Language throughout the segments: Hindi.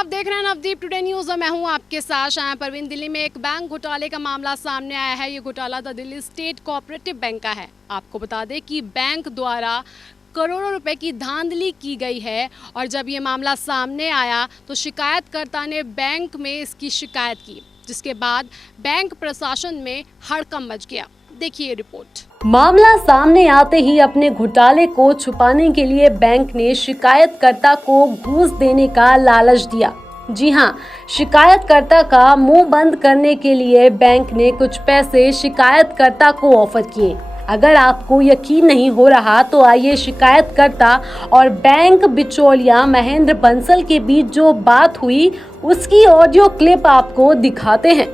आप देख रहे हैं नवदीप टुडे न्यूज़ और मैं हूं आपके साथ शाया परवीन। दिल्ली में एक बैंक घोटाले का मामला सामने आया है। ये घोटाला the Delhi state cooperative bank का है। आपको बता दें कि बैंक द्वारा करोड़ों रुपए की धांधली की गई है और जब ये मामला सामने आया तो शिकायतकर्ता ने बैंक में इसकी शिकायत की, जिसके बाद बैंक प्रशासन में हड़कंप मच गया। देखिए रिपोर्ट। मामला सामने आते ही अपने घोटाले को छुपाने के लिए बैंक ने शिकायतकर्ता को घूस देने का लालच दिया। जी हां, शिकायतकर्ता का मुंह बंद करने के लिए बैंक ने कुछ पैसे शिकायतकर्ता को ऑफर किए। अगर आपको यकीन नहीं हो रहा तो आइए शिकायतकर्ता और बैंक बिचौलिया महेंद्र बंसल के बीच जो बात हुई उसकी ऑडियो क्लिप आपको दिखाते हैं।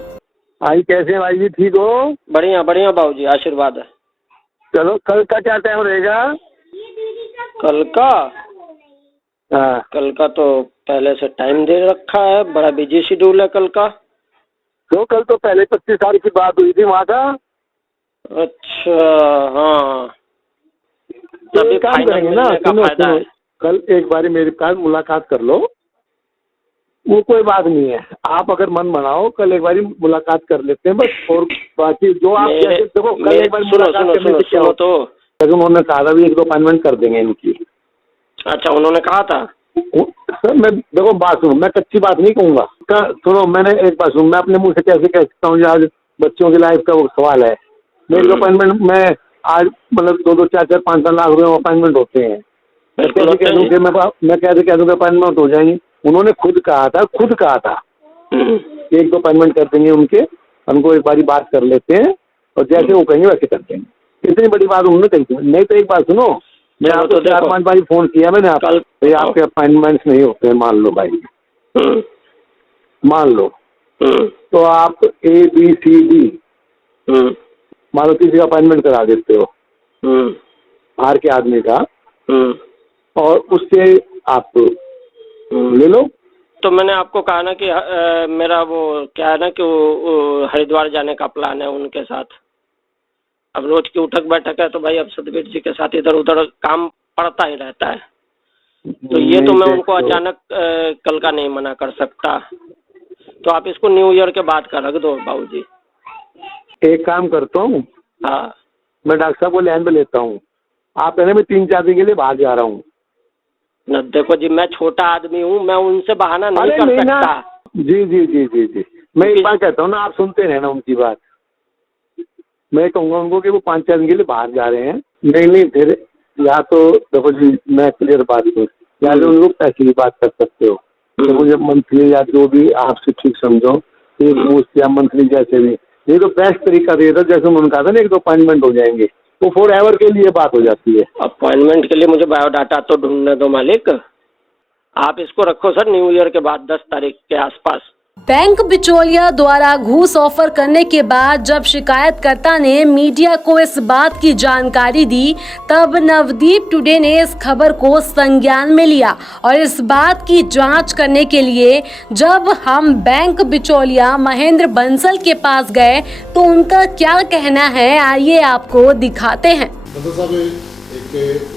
भाई कैसे हैं भाई जी, ठीक हो? बढ़िया बढ़िया बाबूजी, आशीर्वाद है। चलो कल का क्या टाइम रहेगा? कल का हाँ। कल का तो पहले से टाइम दे रखा है, बड़ा बिजी शेड्यूल है कल का। तो कल तो पहले 25 तारीख की बात हुई थी वहाँ का। अच्छा हाँ, तो तभी एक काम फाइनल करेंगे ना, मिलने का फायदा है। कल एक बार मेरे पास मुलाकात कर लो, वो कोई बात नहीं है। आप अगर मन बनाओ कल एक बार मुलाकात कर लेते हैं बस। और बाकी जो आप देखो कल एक बार मुलाकात करने से क्या हो, तो उन्होंने कहा था भी 1-2 अपॉइंटमेंट कर देंगे इनकी। अच्छा, उन्होंने कहा था? सर मैं देखो बात सुनो, मैं कच्ची बात नहीं कहूँगा। सुनो, मैंने एक बात सुनो, मैं अपने मुंह से कैसे कह सकता हूँ, आज बच्चों की लाइफ का वो सवाल है। मेरे अपॉइंटमेंट में आज मतलब 2-2, 4-4, 5-5 लाख रुपए अपॉइंटमेंट होते हैं। मैं कैसे कह दूँ कि अपॉइंटमेंट हो जाएंगे? उन्होंने खुद कहा था 1-2 अपॉइंटमेंट कर देंगे उनको एक बारी बात कर लेते हैं और जैसे वो कहेंगे वैसे कर देंगे। इतनी बड़ी बात उन्होंने कही थी। नहीं तो एक बात सुनो, मैं आपको 4-5 बार फोन किया मैंने भाई आपके अपॉइंटमेंट्स नहीं होते हैं, मान लो भाई, मान लो तो आप ABCD मान लो किसी का अपॉइंटमेंट करा देते हो बाहर के आदमी का और उससे आप ले लो। तो मैंने आपको कहा ना कि मेरा वो क्या है ना कि वो हरिद्वार जाने का प्लान है उनके साथ। अब रोज की उठक बैठक है तो भाई अब सतबीर जी के साथ इधर उधर काम पड़ता ही रहता है, तो ये तो मैं उनको अचानक कल का नहीं मना कर सकता। तो आप इसको न्यू ईयर के बाद का रख दो बाबूजी। एक काम करता हूँ, हाँ, मैं डॉक्टर साहब को लाइन पे लेता हूँ। आप कहने मैं 3-4 दिन के लिए बाहर जा रहा हूँ। न देखो जी, मैं छोटा आदमी हूँ, मैं उनसे बहाना नहीं कर सकता। जी जी जी जी जी, मैं एक बात कहता हूँ ना, आप सुनते रहना उनकी बात। मैं कहूँगा उनको कि वो 5-4 दिन के लिए बाहर जा रहे हैं। नहीं फिर या तो देखो जी, मैं क्लियर बात करूँ, या तो उनको पैसे की बात कर सकते हो तो मुझे मंथली या जो भी आपसे ठीक समझो, या मंथली जैसे भी। ये तो बेस्ट तरीका दे दो, जैसे उन्होंने कहा था ना 1-2 अपॉइंटमेंट हो जाएंगे, तो फॉर एवर के लिए बात हो जाती है। अपॉइंटमेंट के लिए मुझे बायोडाटा तो ढूंढने दो मालिक। आप इसको रखो सर न्यू ईयर के बाद 10 तारीख के आसपास। बैंक बिचौलिया द्वारा घूस ऑफर करने के बाद जब शिकायतकर्ता ने मीडिया को इस बात की जानकारी दी, तब नवदीप टुडे ने इस खबर को संज्ञान में लिया और इस बात की जांच करने के लिए जब हम बैंक बिचौलिया महेंद्र बंसल के पास गए तो उनका क्या कहना है आइए आपको दिखाते हैं। एक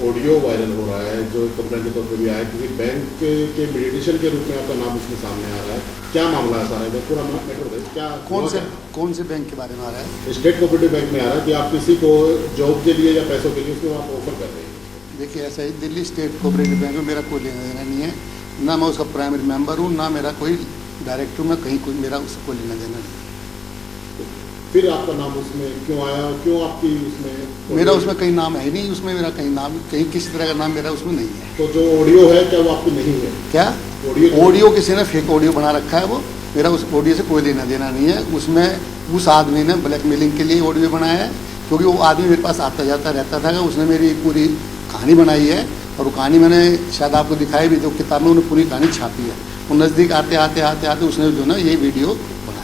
ऑडियो वायरल हो रहा है जो कंप्लेंट के तौर पर भी आया, क्योंकि बैंक के मेडिटेशन के रूप में आपका नाम उसमें सामने आ रहा है। क्या मामला है सारा, पूरा मैटर है क्या? कौन से बैंक के बारे में आ रहा है? स्टेट कोऑपरेटिव बैंक में आ रहा है कि आप किसी को जॉब के लिए या पैसों के लिए उसको आप ऑफर कर रहे हैं। देखिए ऐसा ही, दिल्ली स्टेट कोऑपरेटिव बैंक में मेरा कोई लेना देना नहीं है, ना मैं उसका प्राइमरी मेंबर हूँ, ना मेरा कोई डायरेक्टर में कहीं कोई मेरा उससे कोई लेना देना नहीं। फिर आपका नाम उसमें क्यों आया, क्यों आपकी उसमें? मेरा उसमें कहीं नाम है नहीं, उसमें मेरा कहीं नाम कहीं किसी तरह का नाम मेरा उसमें नहीं है। तो जो ऑडियो है क्या वो आपकी नहीं है? क्या ऑडियो किसी ने फेक ऑडियो बना रखा है, वो मेरा उस ऑडियो से कोई लेना देना नहीं है। उसमें उस आदमी ने ब्लैकमेलिंग के लिए ऑडियो बनाया है, क्योंकि वो आदमी मेरे पास आता जाता रहता था। उसने मेरी पूरी कहानी बनाई है और वो कहानी मैंने शायद आपको दिखाई भी, जो किताब में उन्होंने पूरी कहानी छापी है। वो नज़दीक आते आते उसने जो ना ये वीडियो बनाया।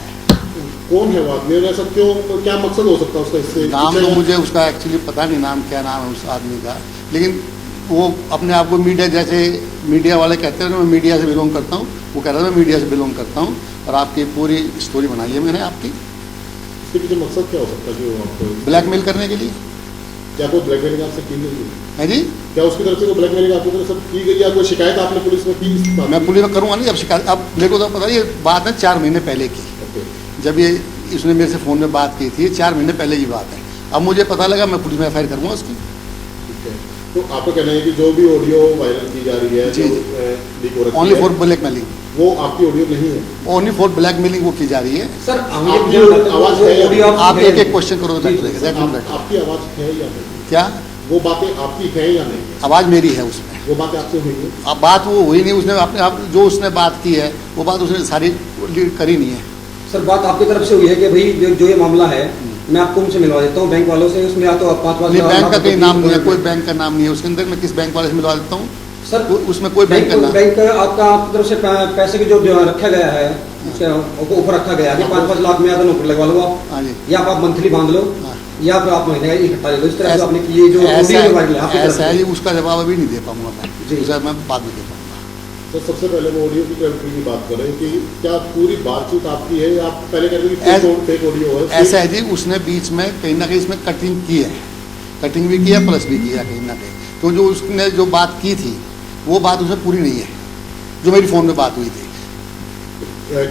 कौन है वो आदमी, ऐसा क्यों, क्या मकसद हो सकता है उसका? इससे नाम तो मुझे उसका एक्चुअली पता नहीं, नाम क्या नाम है उस आदमी का, लेकिन वो अपने आप को मीडिया जैसे मीडिया वाले कहते हैं ना, मैं मीडिया से बिलोंग करता हूँ, वो कह रहा था मैं मीडिया से बिलोंग करता हूँ और आपकी पूरी स्टोरी बनाई है मैंने आपकी। इसके पीछे मकसद क्या हो सकता है कि वो आपको ब्लैकमेल करने के लिए? क्या कोई ब्लैकमेलिंग आपसे की नहीं है जी? क्या उसकी तरफ से कोई ब्लैकमेलिंग आपकी तरफ से की गई या कोई शिकायत आपने पुलिस में की इस बात मैं की? पुलिस में करूँगा नहीं, अब शिकायत, अब मेरे को तो पता नहीं, ये बात है 4 महीने पहले की, ओके, जब ये इसने मेरे से फ़ोन में बात की थी, 4 महीने पहले की बात है। अब मुझे पता लगा, मैं पुलिस में FIR करूँगा उसकी। ठीक है। तो आपका कहना है कि जो भी ऑडियो वायरल की जा रही है, जी, जो लीक हो रखी ओनली है, फॉर ब्लैकमेलिंग, वो आपकी ऑडियो नहीं है? ओनली फॉर ब्लैकमेलिंग वो की जा रही है। सर हम आपकी ये जानना चाहते हैं, आवाज़ वो है या ऑडियो नहीं? आप है एक एक क्वेश्चन करो, जी, आपकी आवाज़ है या नहीं? क्या वो बातें आपकी है या नहीं? आवाज़ मेरी है उसमें? वो बातें आपसे हुई है? अब बात वो हुई नहीं, उसने अपने आप जो उसने बात की है वो बात उसने सारी करी नहीं है। सर बात आपकी तरफ से हुई है कि भाई जो ये मामला है, मैं आपको उनसे मिलवा देता हूँ बैंक वालों से, उसमें या तो 5-5 नहीं, बैंक का कहीं नाम नहीं है, कोई बैंक बैंक का नाम नहीं है उसके अंदर। मैं किस बैंक वाले से मिलवा देता हूँ? सर उसमें कोई बैंक का नाम, बैंक आपका आपकी तरफ से पैसे की जो रखा गया है उसके ऊपर रखा गया है कि 5-5 लाख में या तो नौकरी लगवा लो आप, हाँ जी, या आप मंथली बांध लो, हाँ। या फिर आप महीने का इकट्ठा ले लो। इस तरह से ऐसा- आपने की जो ऐसा ऑडियो वायरल है आपकी तरफ ऐसा है से। जी, उसका जवाब अभी नहीं दे पाऊंगा मैं जी। उसे मैं बाद में दे पाऊंगा। तो सबसे पहले वो ऑडियो की क्लैरिटी की बात करें कि क्या पूरी बातचीत आपकी है या आप पहले कहते हैं कि फेक ऑडियो है? ऐसा है जी, उसने बीच में कहीं ना कहीं इसमें कटिंग की है, कटिंग भी किया प्लस भी किया कहीं ना कहीं। तो जो उसने जो बात की थी वो बात उसमें पूरी नहीं है, जो मेरी फ़ोन में बात हुई थी।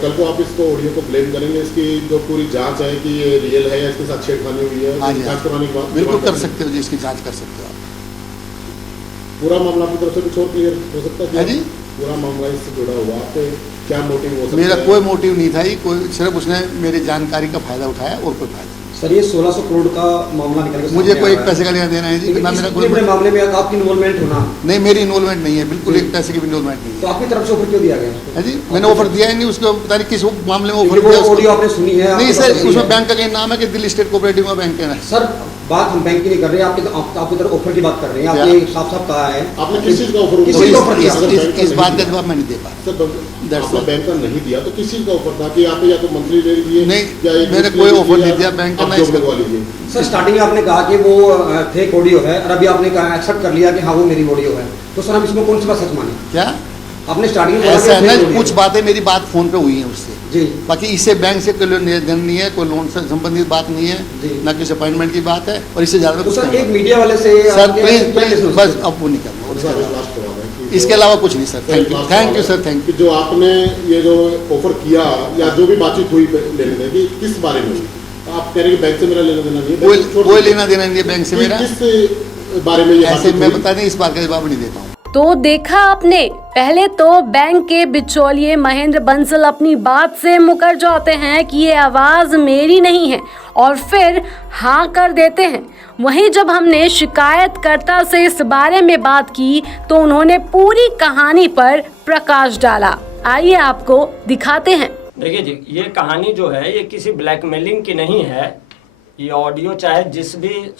कल को आप इसको ऑडियो को ब्लेम करेंगे, इसकी जो पूरी जांच है कि ये रियल है या इसके साथ छेड़खानी हुई है, हाँ जी, जांच करवाने के बाद बिल्कुल कर जवाब सकते हो जी, इसकी जाँच कर सकते हो आप। पूरा मामला आपकी तरफ से कुछ और क्लियर हो सकता है? है जी, पूरा मामला इससे जुड़ा हुआ, आपके क्या मोटिव हो सकता मेरा है? कोई मोटिव नहीं था, ये कोई सिर्फ उसने मेरी जानकारी का फायदा उठाया और कोई फायदा नहीं। सर ये 1600 करोड़ का मामला निकल के मुझे सामने कोई आ एक रहा है। पैसे का लेना देना है जी, लेकिन ना इस मेरा पूरे कोई, मामले में आपकी इन्वॉल्वमेंट होना, नहीं मेरी इन्वॉल्वमेंट नहीं है, बिल्कुल एक पैसे की भी इन्वॉल्वमेंट नहीं तो आपकी तरफ से ऑफर क्यों दिया गया उसको? है जी। मैंने ऑफर दिया ही नहीं उसको, पता नहीं किस मामले में ऑफर क्योंकि दिया वो ऑडियो उसको। आपने सुनी है, नहीं आपको सर, पता नहीं उसमें है। बैंक का कहीं नाम है कि दिल्ली स्टेट कोऑपरेटिव में बैंक है। सर बात हम बैंक की नहीं कर रहे हैं, आपकी तरफ ऑफर की बात कर रहे हैं। क्या? आपने साफ साफ कहा है आपने किस चीज़ का ऑफर किस तो चीज़ का ऑफर दिया? इस बात का जवाब मैं नहीं दे पा रहा। सर That's आपने all. बैंक का नहीं दिया तो किस चीज़ का ऑफर था कि आप या तो मंथली ले लीजिए नहीं, या एक मैंने वीकली कोई ले ऑफर लीजिए, नहीं दिया बैंक का, आप ना जॉब इसका- लगवा लीजिए। सर स्टार्टिंग में आपने कहा कि वो फेक ऑडियो है और अभी आपने एक्सेप्ट कर लिया कि हाँ वो मेरी ऑडियो है, तो सर हम इसमें कौन सी बात सच माने? क्या आपने स्टार्टिंग में बोला ऐसा है कि ना, fake audio कुछ है। बातें मेरी बात फोन पे हुई हैं उससे, जी बाकी इससे बैंक से कोई लेन नहीं है, कोई लोन से संबंधित बात नहीं है, जी। ना किसी अपॉइंटमेंट की बात है, और इससे ज़्यादा तो कुछ सर नहीं एक है। मीडिया वाले से सर आपने प्लीज क्या प्लीज लिसनर्स बस को- अब वो नहीं करना और उसके सर, अलावा। लास्ट सवाल है कि इसके अलावा कुछ नहीं sir. Thank you, last thank सवाल यू है सर, थैंक कि जो आपने ये जो ऑफर किया या जो भी बातचीत हुई लेने देने की, किस बारे में हुई? आप कह रहे हैं कि बैंक से मेरा लेना देना नहीं है, यू। बैंक छोड़ कोई दीजिए। लेना देना नहीं है बैंक से मेरा, किस बारे में ये ऐसे बातचीत मैं हुई? बता दें, इस बात का जवाब नहीं दे पाऊँ। तो देखा आपने, पहले तो बैंक के बिचौलिए महेंद्र बंसल अपनी बात से मुकर जाते हैं कि ये आवाज़ मेरी नहीं है और फिर हाँ कर देते हैं। वहीं जब हमने शिकायतकर्ता से इस बारे में बात की तो उन्होंने पूरी कहानी पर प्रकाश डाला। आइए आपको दिखाते हैं। देखिए जी, ये कहानी जो है ये किसी ब्लैकमेलिंग की नहीं है। ये ऑडियो चाहे जिस भी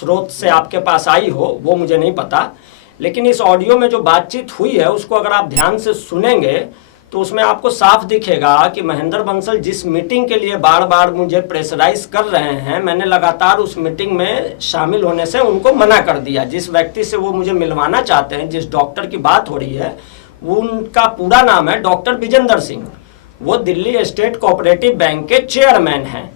स्रोत से आपके पास आई हो वो मुझे नहीं पता, लेकिन इस ऑडियो में जो बातचीत हुई है उसको अगर आप ध्यान से सुनेंगे तो उसमें आपको साफ दिखेगा कि महेंद्र बंसल जिस मीटिंग के लिए बार बार मुझे प्रेशराइज कर रहे हैं, मैंने लगातार उस मीटिंग में शामिल होने से उनको मना कर दिया। जिस व्यक्ति से वो मुझे मिलवाना चाहते हैं, जिस डॉक्टर की बात हो रही है, वो उनका पूरा नाम है डॉक्टर विजेंद्र सिंह। वो दिल्ली स्टेट कोऑपरेटिव बैंक के चेयरमैन हैं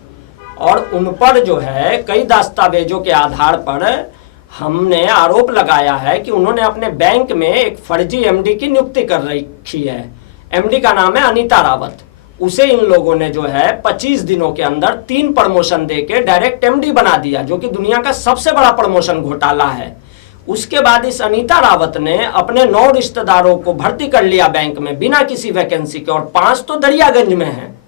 और उन पर जो है कई दस्तावेजों के आधार पर हमने आरोप लगाया है कि उन्होंने अपने बैंक में एक फर्जी एमडी की नियुक्ति कर रखी है। एमडी का नाम है अनीता रावत। उसे इन लोगों ने जो है 25 दिनों के अंदर 3 प्रमोशन देके डायरेक्ट एमडी बना दिया, जो कि दुनिया का सबसे बड़ा प्रमोशन घोटाला है। उसके बाद इस अनीता रावत ने अपने 9 रिश्तेदारों को भर्ती कर लिया बैंक में बिना किसी वैकेंसी के, और 5 तो दरियागंज में हैं।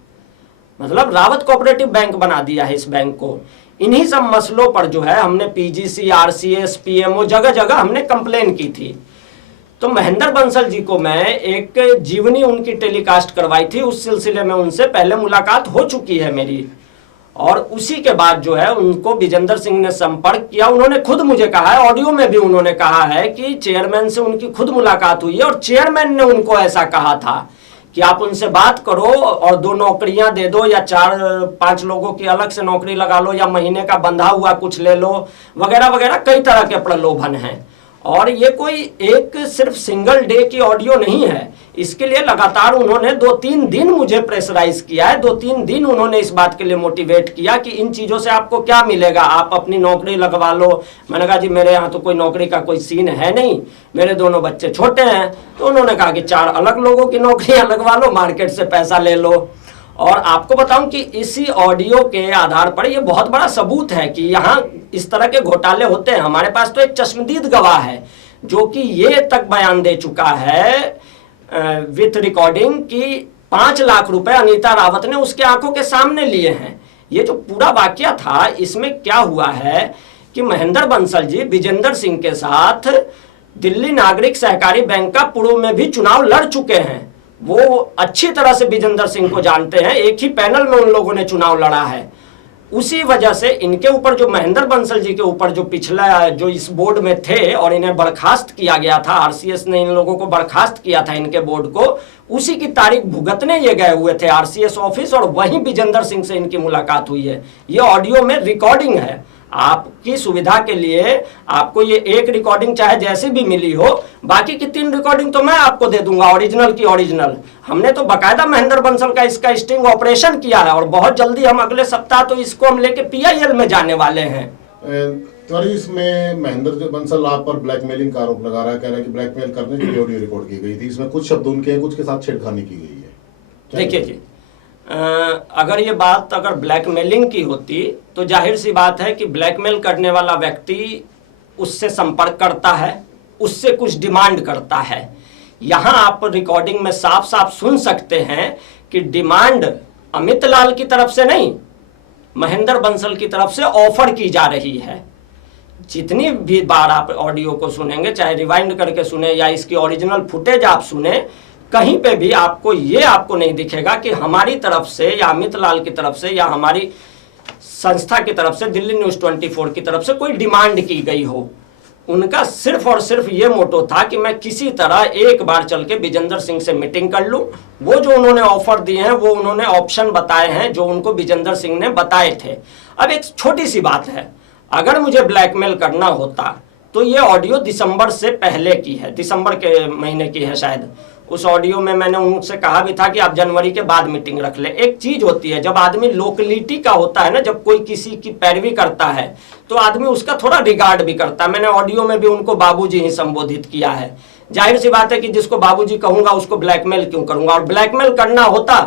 मतलब रावत कोऑपरेटिव बैंक बना दिया है इस बैंक को। इन्हीं सब मसलों पर जो है हमने पीजीसी, आरसीएस, पीएमओ जगह जगह हमने कंप्लेन की थी। तो महेंद्र बंसल जी को मैं एक जीवनी उनकी टेलीकास्ट करवाई थी, उस सिलसिले में उनसे पहले मुलाकात हो चुकी है मेरी, और उसी के बाद जो है उनको विजेंद्र सिंह ने संपर्क किया। उन्होंने खुद मुझे कहा है, ऑडियो में भी उन्होंने कहा है कि चेयरमैन से उनकी खुद मुलाकात हुई है और चेयरमैन ने उनको ऐसा कहा था कि आप उनसे बात करो और 2 नौकरियां दे दो या 4-5 लोगों की अलग से नौकरी लगा लो या महीने का बंधा हुआ कुछ ले लो, वगैरह वगैरह कई तरह के प्रलोभन हैं। और ये कोई एक सिर्फ सिंगल डे की ऑडियो नहीं है, इसके लिए लगातार उन्होंने 2-3 दिन मुझे प्रेशराइज किया है, 2-3 दिन उन्होंने इस बात के लिए मोटिवेट किया कि इन चीज़ों से आपको क्या मिलेगा, आप अपनी नौकरी लगवा लो। मैंने कहा जी मेरे यहाँ तो कोई नौकरी का कोई सीन है नहीं, मेरे दोनों बच्चे छोटे हैं। तो उन्होंने कहा कि 4 अलग लोगों की नौकरियाँ लगवा लो, मार्केट से पैसा ले लो। और आपको बताऊं कि इसी ऑडियो के आधार पर ये बहुत बड़ा सबूत है कि यहाँ इस तरह के घोटाले होते हैं। हमारे पास तो एक चश्मदीद गवाह है जो कि ये तक बयान दे चुका है विथ रिकॉर्डिंग कि 5 लाख रुपए अनीता रावत ने उसके आंखों के सामने लिए हैं। ये जो पूरा वाकया था, इसमें क्या हुआ है कि महेंद्र बंसल जी विजेंद्र सिंह के साथ दिल्ली नागरिक सहकारी बैंक का पूर्व में भी चुनाव लड़ चुके हैं। वो अच्छी तरह से विजेंद्र सिंह को जानते हैं, एक ही पैनल में उन लोगों ने चुनाव लड़ा है। उसी वजह से इनके ऊपर जो महेंद्र बंसल जी के ऊपर जो पिछला जो इस बोर्ड में थे और इन्हें बर्खास्त किया गया था, आरसीएस ने इन लोगों को बर्खास्त किया था इनके बोर्ड को, उसी की तारीख भुगतने ये गए हुए थे आरसीएस ऑफिस और वहीं विजेंद्र सिंह से इनकी मुलाकात हुई है। ये ऑडियो में रिकॉर्डिंग है। आपकी सुविधा के लिए आपको ये एक रिकॉर्डिंग चाहे जैसी भी मिली हो, बाकी की 3 रिकॉर्डिंग तो मैं आपको दे दूंगा ओरिजिनल की ओरिजिनल। हमने तो बकायदा महेंद्र बंसल का इसका स्टिंग ऑपरेशन किया है और बहुत जल्दी हम अगले सप्ताह तो इसको हम लेके पीआईएल में जाने वाले हैं। तो इसमें महेंद्र बंसल आप पर ब्लैकमेलिंग का आरोप लगा रहा है, कह रहा है कि ब्लैकमेल करने के लिए ऑडियो रिकॉर्ड की गई थी, इसमें कुछ शब्द उनके हैं, कुछ के साथ छेड़खानी की गई है। देखिए जी, अगर ये बात अगर ब्लैकमेलिंग की होती तो जाहिर सी बात है कि ब्लैकमेल करने वाला व्यक्ति उससे संपर्क करता है, उससे कुछ डिमांड करता है। यहाँ आप रिकॉर्डिंग में साफ साफ सुन सकते हैं कि डिमांड अमित लाल की तरफ से नहीं, महेंद्र बंसल की तरफ से ऑफर की जा रही है। जितनी भी बार आप ऑडियो को सुनेंगे, चाहे रिवाइंड करके सुने या इसकी ओरिजिनल फुटेज आप सुने, कहीं पे भी आपको नहीं दिखेगा कि हमारी तरफ से या अमित लाल की तरफ से या हमारी संस्था की तरफ से, दिल्ली न्यूज़ 24 की तरफ से कोई डिमांड की गई हो। उनका सिर्फ और सिर्फ ये मोटो था कि मैं किसी तरह एक बार चल के विजेंद्र सिंह से मीटिंग कर लूं। वो जो उन्होंने ऑफर दिए हैं, वो उन्होंने ऑप्शन बताए हैं जो उनको विजेंद्र सिंह ने बताए थे। अब एक छोटी सी बात है, अगर मुझे ब्लैकमेल करना होता तो ये ऑडियो दिसंबर से पहले की है, दिसंबर के महीने की है शायद। उस ऑडियो में मैंने उनसे कहा भी था कि आप जनवरी के बाद मीटिंग रख ले। एक चीज होती है, जब आदमी लोकलिटी का होता है ना, जब कोई किसी की पैरवी करता है तो आदमी उसका थोड़ा रिगार्ड भी करता है। मैंने ऑडियो में भी उनको बाबूजी ही संबोधित किया है। जाहिर सी बात है कि जिसको बाबूजी कहूंगा उसको ब्लैकमेल क्यों करूंगा। और ब्लैकमेल करना होता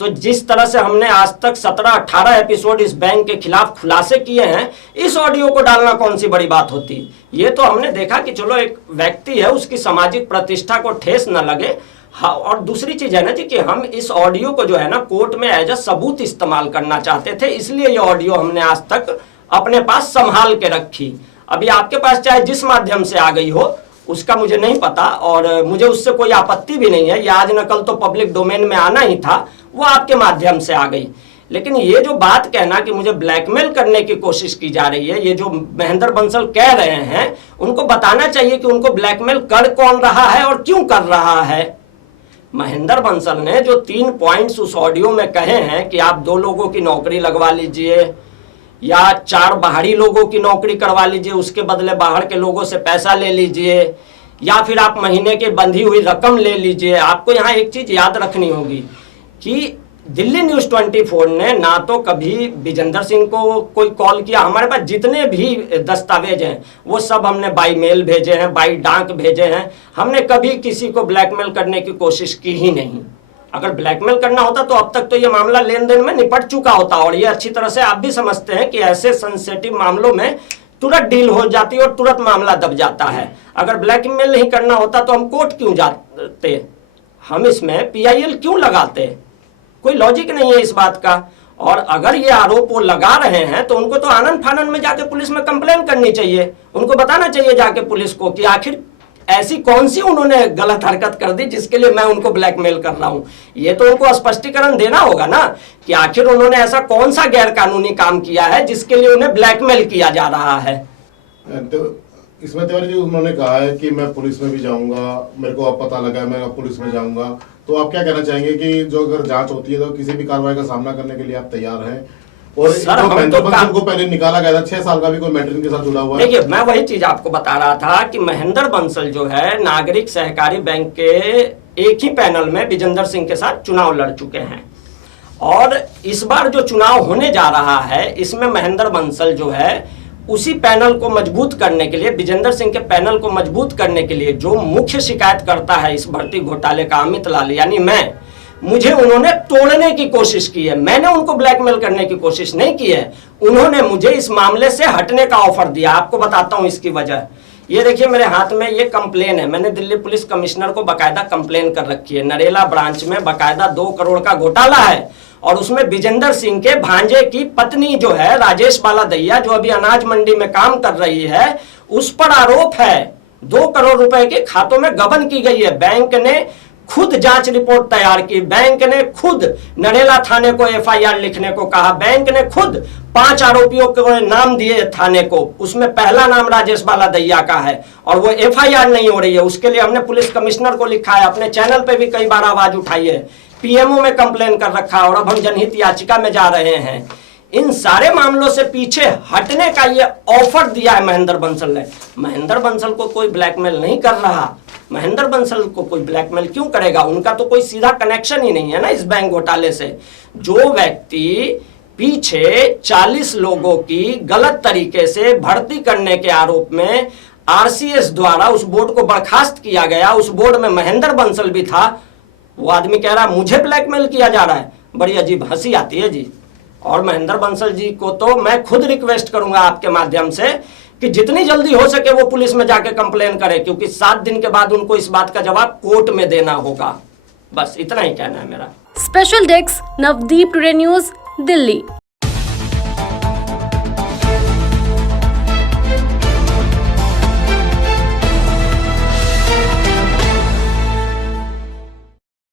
तो जिस तरह से हमने आज तक 17-18 एपिसोड इस बैंक के खिलाफ खुलासे किए हैं, इस ऑडियो को डालना कौन सी बड़ी बात होती। ये तो हमने देखा कि चलो एक व्यक्ति है, उसकी सामाजिक प्रतिष्ठा को ठेस न लगे। हाँ, और दूसरी चीज है ना जी कि हम इस ऑडियो को जो है ना कोर्ट में एज अ सबूत इस्तेमाल करना चाहते थे, इसलिए ये ऑडियो हमने आज तक अपने पास संभाल के रखी। अभी आपके पास चाहे जिस माध्यम से आ गई हो उसका मुझे नहीं पता और मुझे उससे कोई आपत्ति भी नहीं है। ये आज न कल तो पब्लिक डोमेन में आना ही था, वो आपके माध्यम से आ गई। लेकिन ये जो बात कहना कि मुझे ब्लैकमेल करने की कोशिश की जा रही है, ये जो महेंद्र बंसल कह रहे हैं, उनको बताना चाहिए कि उनको ब्लैकमेल कर कौन रहा है और क्यों कर रहा है। महेंद्र बंसल ने जो 3 पॉइंट्स उस ऑडियो में कहे हैं कि आप 2 लोगों की नौकरी लगवा लीजिए या 4 बाहरी लोगों की नौकरी करवा लीजिए, उसके बदले बाहर के लोगों से पैसा ले लीजिए, या फिर आप महीने के बंधी हुई रकम ले लीजिए। आपको यहाँ एक चीज याद रखनी होगी कि दिल्ली न्यूज़ 24 ने ना तो कभी विजेंद्र सिंह को कोई कॉल किया। हमारे पास जितने भी दस्तावेज हैं वो सब हमने बाई मेल भेजे हैं, बाई डाक भेजे हैं। हमने कभी किसी को ब्लैकमेल करने की कोशिश की ही नहीं। अगर ब्लैकमेल करना होता तो अब तक तो ये मामला लेन देन में निपट चुका होता। और ये अच्छी तरह से आप भी समझते हैं कि ऐसे सेंसिटिव मामलों में तुरंत डील हो जाती है और तुरंत मामला दब जाता है। अगर ब्लैकमेल नहीं करना होता तो हम कोर्ट क्यों जाते, हम इसमें पीआईएल क्यों लगाते, कोई लॉजिक नहीं है इस बात का। और अगर ये आरोप वो लगा रहे हैं तो उनको तो आनंद फानन में जाके पुलिस में कंप्लेन करनी चाहिए। उनको बताना चाहिए जाके पुलिस को कि आखिर ऐसी कौन सी उन्होंने गलत हरकत कर दी जिसके लिए मैं उनको ब्लैकमेल कर रहा हूं। ये तो उनको स्पष्टीकरण देना होगा ना कि आखिर उन्होंने ऐसा कौन सा गैर कानूनी काम किया है जिसके लिए उन्हें ब्लैकमेल किया जा रहा है। तो इसमें तिवारी जी उन्होंने कहा है कि मैं पुलिस में भी जाऊंगा, मेरे को अब पता लगा है मैं अब पुलिस में जाऊंगा। तो आप क्या कहना चाहेंगे कि जो अगर जांच होती है तो किसी भी कार्रवाई का सामना करने के लिए आप तैयार हैं? और सर, जो हम महेंद्र तो बंसल को पहले निकाला गया था 6 साल का भी कोई मैटर इनके साथ जुड़ा हुआ है। देखिए, मैं वही चीज आपको बता रहा था कि महेंद्र बंसल जो है नागरिक सहकारी बैंक के एक ही पैनल में विजेंद्र सिंह के साथ चुनाव लड़ चुके हैं, और इस बार जो चुनाव होने जा रहा है इसमें महेंद्र बंसल जो है उसी पैनल को मजबूत करने के लिए, विजेंद्र सिंह के पैनल को मजबूत करने के लिए जो मुख्य शिकायत करता है इस भर्ती घोटाले का, अमित लाल यानी मुझे उन्होंने तोड़ने की कोशिश की है। मैंने उनको ब्लैकमेल करने की कोशिश नहीं की है, उन्होंने मुझे इस मामले से हटने का ऑफर दिया। आपको बताता हूं इसकी वजह। ये देखिए मेरे हाथ में ये कंप्लेन है, मैंने दिल्ली पुलिस कमिश्नर को बाकायदा कंप्लेन कर रखी है। नरेला ब्रांच में बाकायदा 2 करोड़ का घोटाला है, और उसमें विजेंद्र सिंह के भांजे की पत्नी जो है राजेश बाला दहिया, जो अभी अनाज मंडी में काम कर रही है, उस पर आरोप है 2 करोड़ रुपए के खातों में गबन की गई है। बैंक ने खुद जांच रिपोर्ट तैयार की, बैंक ने खुद नरेला थाने को एफआईआर लिखने को कहा, बैंक ने खुद 5 आरोपियों को नाम दिए थाने को, उसमें पहला नाम राजेश बाला दहिया का है, और वो एफआईआर नहीं हो रही है। उसके लिए हमने पुलिस कमिश्नर को लिखा है, अपने चैनल पे भी कई बार आवाज उठाई है, पीएमओ में कंप्लेन कर रखा है, और अब हम जनहित याचिका में जा रहे हैं। इन सारे मामलों से पीछे हटने का ये ऑफर दिया है महेंद्र बंसल ने। महेंद्र बंसल को कोई ब्लैकमेल नहीं कर रहा, महेंद्र बंसल को कोई ब्लैकमेल क्यों करेगा? उनका तो कोई सीधा कनेक्शन ही नहीं है ना इस बैंक घोटाले से। जो व्यक्ति पीछे 40 लोगों की गलत तरीके से भर्ती करने के आरोप में आरसीएस द्वारा उस बोर्ड को बर्खास्त किया गया, उस बोर्ड में महेंद्र बंसल भी था, वो आदमी कह रहा है मुझे ब्लैकमेल किया जा रहा है। बड़ी अजीब हंसी आती है जी। और महेंद्र बंसल जी को तो मैं खुद रिक्वेस्ट करूंगा आपके माध्यम से कि जितनी जल्दी हो सके वो पुलिस में जाके कंप्लेन करे, क्योंकि 7 दिन के बाद उनको इस बात का जवाब कोर्ट में देना होगा। बस इतना ही कहना है मेरा। Special desk Navdeep today news Delhi.